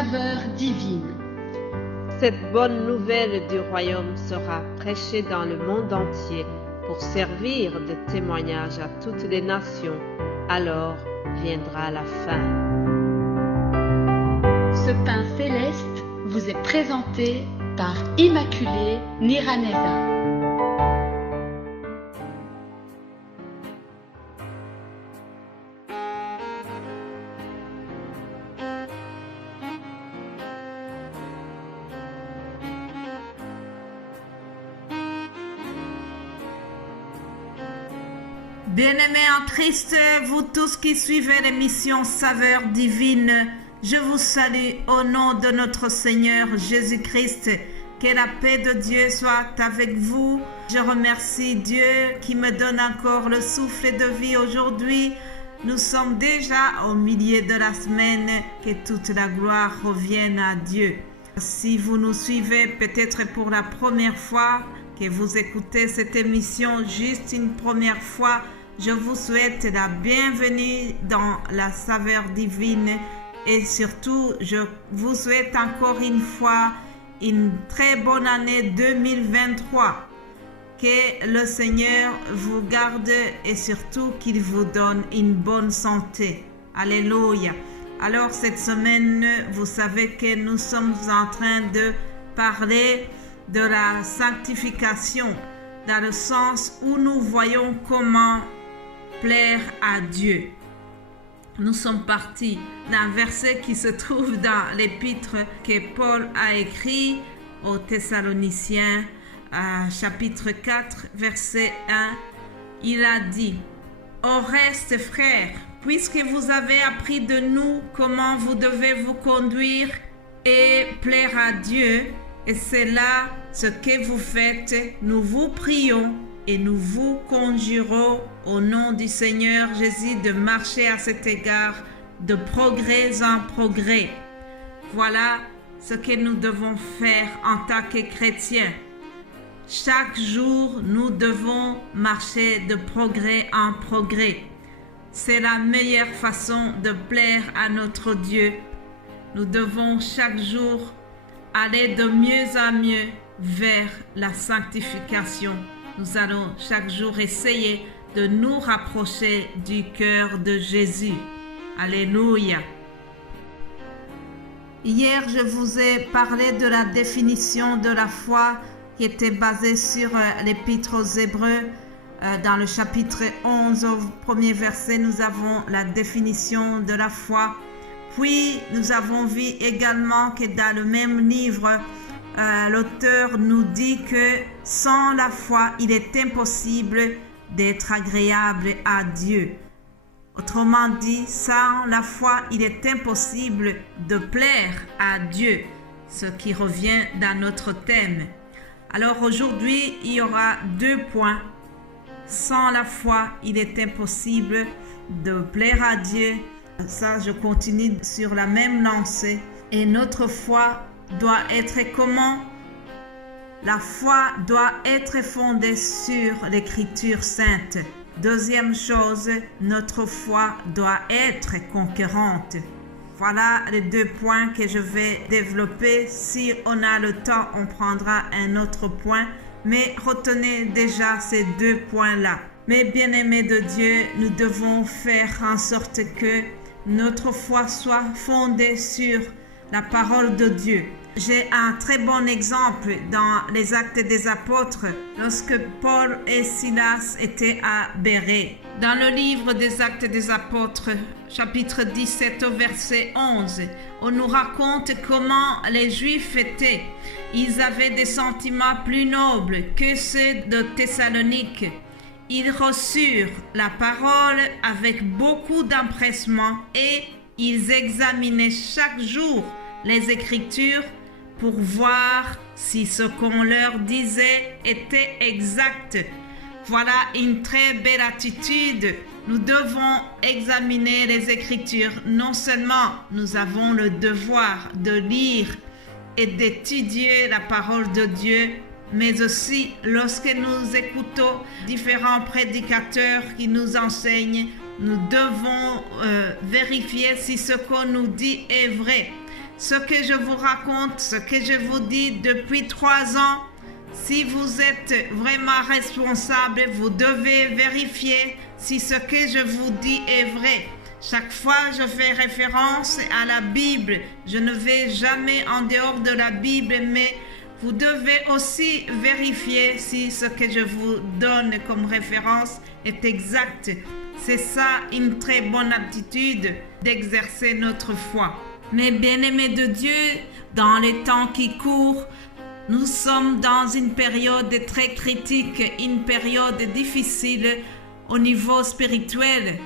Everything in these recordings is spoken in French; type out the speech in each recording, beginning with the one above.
saveur divine. Cette bonne nouvelle du royaume sera prêchée dans le monde entier pour servir de témoignage à toutes les nations. Alors viendra la fin. Ce pain céleste vous est présenté par Immaculée Niraneza. Bien-aimés en Christ, vous tous qui suivez l'émission Saveur divine, je vous salue au nom de notre Seigneur Jésus-Christ. Que la paix de Dieu soit avec vous. Je remercie Dieu qui me donne encore le souffle de vie aujourd'hui. Nous sommes déjà au milieu de la semaine. Que toute la gloire revienne à Dieu. Si vous nous suivez peut-être pour la première fois, que vous écoutez cette émission juste une première fois, je vous souhaite la bienvenue dans la saveur divine et surtout, je vous souhaite encore une fois une très bonne année 2023. Que le Seigneur vous garde et surtout qu'il vous donne une bonne santé. Alléluia. Alors cette semaine, vous savez que nous sommes en train de parler de la sanctification dans le sens où nous voyons comment plaire à Dieu. Nous sommes partis d'un verset qui se trouve dans l'épître que Paul a écrit aux Thessaloniciens, chapitre 4, verset 1. Il a dit: au reste, frères, puisque vous avez appris de nous comment vous devez vous conduire et plaire à Dieu, et c'est là ce que vous faites, nous vous prions et nous vous conjurons au nom du Seigneur Jésus de marcher à cet égard de progrès en progrès. Voilà ce que nous devons faire en tant que chrétiens. Chaque jour, nous devons marcher de progrès en progrès. C'est la meilleure façon de plaire à notre Dieu. Nous devons chaque jour aller de mieux en mieux vers la sanctification. Nous allons chaque jour essayer de nous rapprocher du cœur de Jésus. Alléluia. Hier, je vous ai parlé de la définition de la foi qui était basée sur l'épître aux Hébreux. Dans le chapitre 11, au premier verset, nous avons la définition de la foi. Puis, nous avons vu également que dans le même livre, l'auteur nous dit que sans la foi, il est impossible d'être agréable à Dieu. Autrement dit, sans la foi, il est impossible de plaire à Dieu, ce qui revient dans notre thème. Alors aujourd'hui, il y aura 2 points. Sans la foi, il est impossible de plaire à Dieu. Ça, je continue sur la même lancée. Et notre foi doit être comment? La foi doit être fondée sur l'Écriture sainte. Deuxième chose, notre foi doit être conquérante. Voilà les 2 points que je vais développer. Si on a le temps, on prendra un autre point. Mais retenez déjà ces 2 points-là. Mais bien-aimés de Dieu, nous devons faire en sorte que notre foi soit fondée sur la parole de Dieu. J'ai un très bon exemple dans les Actes des Apôtres lorsque Paul et Silas étaient à Bérée. Dans le livre des Actes des Apôtres, chapitre 17 au verset 11, on nous raconte comment les Juifs étaient. Ils avaient des sentiments plus nobles que ceux de Thessalonique. Ils reçurent la parole avec beaucoup d'empressement et ils examinaient chaque jour les Écritures pour voir si ce qu'on leur disait était exact. Voilà une très belle attitude. Nous devons examiner les Écritures. Non seulement nous avons le devoir de lire et d'étudier la parole de Dieu, mais aussi lorsque nous écoutons différents prédicateurs qui nous enseignent, nous devons vérifier si ce qu'on nous dit est vrai. ce que je vous raconte, ce que je vous dis depuis 3 ans, si vous êtes vraiment responsable, vous devez vérifier si ce que je vous dis est vrai. Chaque fois, je fais référence à la Bible. Je ne vais jamais en dehors de la Bible, mais vous devez aussi vérifier si ce que je vous donne comme référence est exact. C'est ça une très bonne attitude d'exercer notre foi. Mais bien-aimés de Dieu, dans les temps qui courent, nous sommes dans une période très critique, une période difficile au niveau spirituel.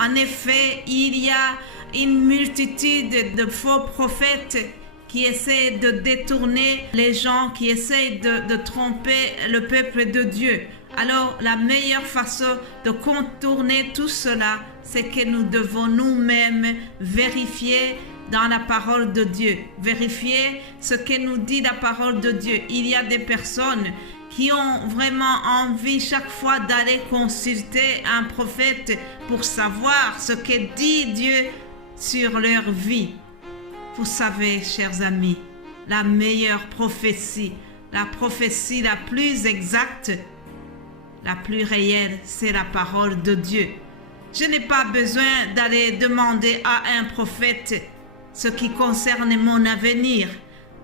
En effet, il y a une multitude de faux prophètes qui essaient de détourner les gens, qui essaient de tromper le peuple de Dieu. Alors, la meilleure façon de contourner tout cela, c'est que nous devons nous-mêmes vérifier dans la parole de Dieu. Vérifier ce que nous dit la parole de Dieu. Il y a des personnes qui ont vraiment envie chaque fois d'aller consulter un prophète pour savoir ce que dit Dieu sur leur vie. Vous savez, chers amis, la meilleure prophétie, la prophétie la plus exacte, la plus réelle, c'est la parole de Dieu. Je n'ai pas besoin d'aller demander à un prophète ce qui concerne mon avenir.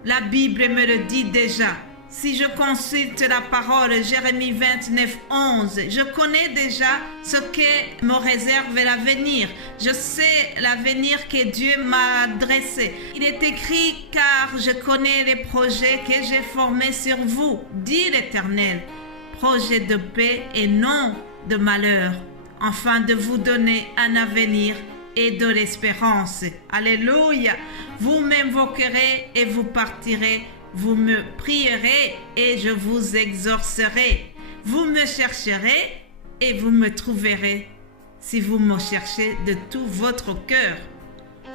La Bible me le dit déjà. Si je consulte la parole, Jérémie 29, 11, je connais déjà ce que me réserve l'avenir. Je sais l'avenir que Dieu m'a dressé. Il est écrit, car je connais les projets que j'ai formés sur vous, dit l'Éternel. Projets de paix et non de malheur, afin de vous donner un avenir et de l'espérance. Alléluia. Vous m'invoquerez et vous partirez. Vous me prierez et je vous exaucerai. Vous me chercherez et vous me trouverez si vous me cherchez de tout votre cœur.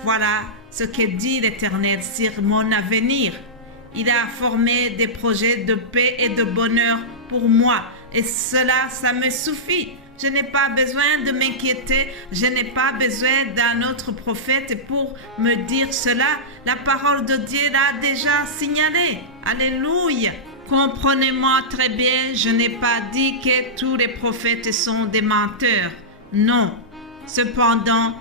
Voilà ce que dit l'Éternel sur mon avenir. Il a formé des projets de paix et de bonheur pour moi et cela, ça me suffit. Je n'ai pas besoin de m'inquiéter, je n'ai pas besoin d'un autre prophète pour me dire cela. La parole de Dieu l'a déjà signalé. Alléluia. Comprenez-moi très bien, je n'ai pas dit que tous les prophètes sont des menteurs. Non. Cependant,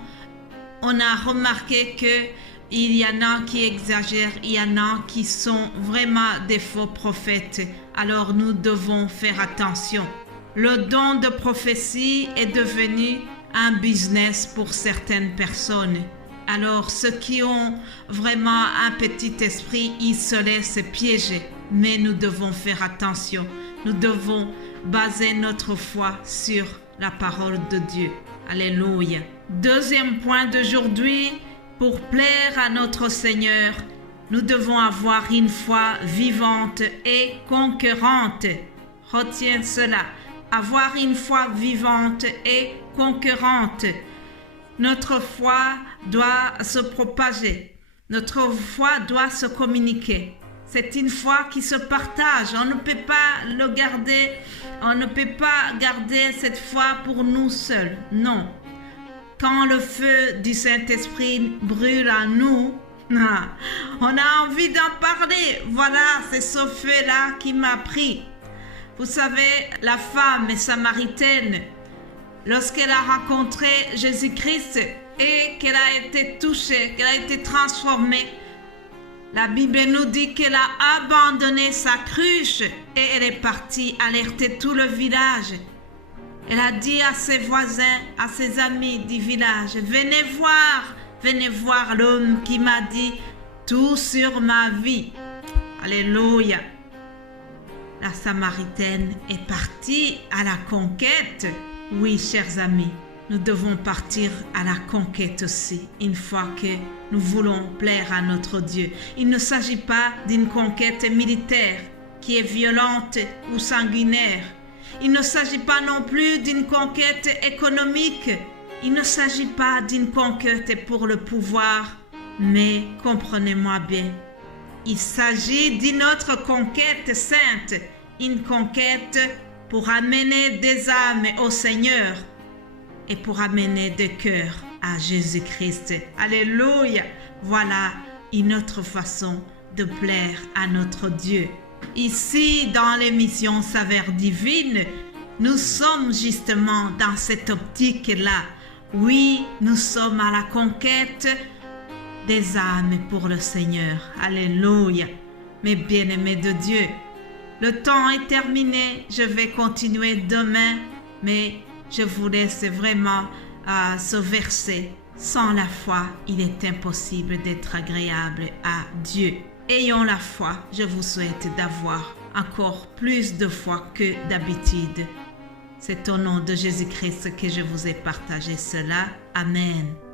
on a remarqué qu'il y en a qui exagèrent, il y en a qui sont vraiment des faux prophètes. Alors nous devons faire attention. Le don de prophétie est devenu un business pour certaines personnes. Alors, ceux qui ont vraiment un petit esprit, ils se laissent piéger. Mais nous devons faire attention. Nous devons baser notre foi sur la parole de Dieu. Alléluia. Deuxième point d'aujourd'hui, pour plaire à notre Seigneur, nous devons avoir une foi vivante et conquérante. Retiens cela. Avoir une foi vivante et conquérante. Notre foi doit se propager. Notre foi doit se communiquer. C'est une foi qui se partage. On ne peut pas le garder. On ne peut pas garder cette foi pour nous seuls. Non. Quand le feu du Saint-Esprit brûle en nous, on a envie d'en parler. Voilà, c'est ce feu-là qui m'a pris. Vous savez, la femme samaritaine, lorsqu'elle a rencontré Jésus-Christ et qu'elle a été touchée, qu'elle a été transformée, la Bible nous dit qu'elle a abandonné sa cruche et elle est partie alerter tout le village. Elle a dit à ses voisins, à ses amis du village, venez voir l'homme qui m'a dit tout sur ma vie. Alléluia. La Samaritaine est partie à la conquête. Oui, chers amis, nous devons partir à la conquête aussi, une fois que nous voulons plaire à notre Dieu. Il ne s'agit pas d'une conquête militaire qui est violente ou sanguinaire. Il ne s'agit pas non plus d'une conquête économique. Il ne s'agit pas d'une conquête pour le pouvoir. Mais comprenez-moi bien, il s'agit d'une autre conquête sainte, une conquête pour amener des âmes au Seigneur et pour amener des cœurs à Jésus-Christ. Alléluia! Voilà une autre façon de plaire à notre Dieu. Ici, dans l'émission Saveurs divines, nous sommes justement dans cette optique-là. Oui, nous sommes à la conquête des âmes pour le Seigneur. Alléluia. Mes bien-aimés de Dieu, le temps est terminé. Je vais continuer demain, mais je vous laisse vraiment ce verset. Sans la foi, il est impossible d'être agréable à Dieu. Ayons la foi. Je vous souhaite d'avoir encore plus de foi que d'habitude. C'est au nom de Jésus-Christ que je vous ai partagé cela. Amen.